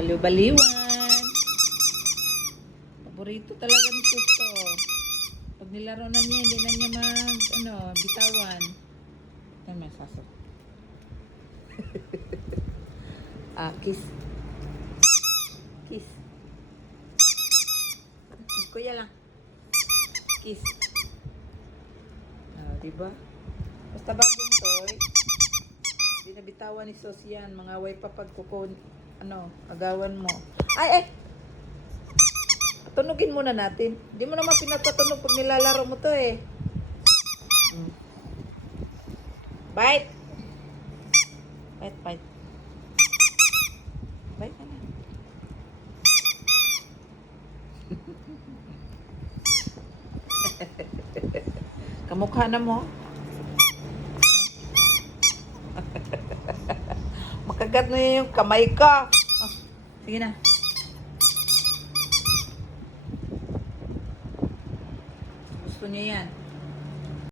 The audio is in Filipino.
Baliw-baliwan. Paborito talaga ni Susto. Pag nilaro na niya, hindi na niya bitawan. Ito may sasok. Kiss. Kiss. Kuya lang. Kiss. Diba? Basta bagong toy. Hindi na bitawan ni Sos yan. Mga way pa pagkukon. Agawan mo. Ay! Tunugin muna natin. Hindi mo naman pinatatunog pag nilalaro mo to eh. Bite! Bite. Bite na lang. Kamukha na mo. Makagat na yun yung kamay ka. Sige na. Gusto niya yan.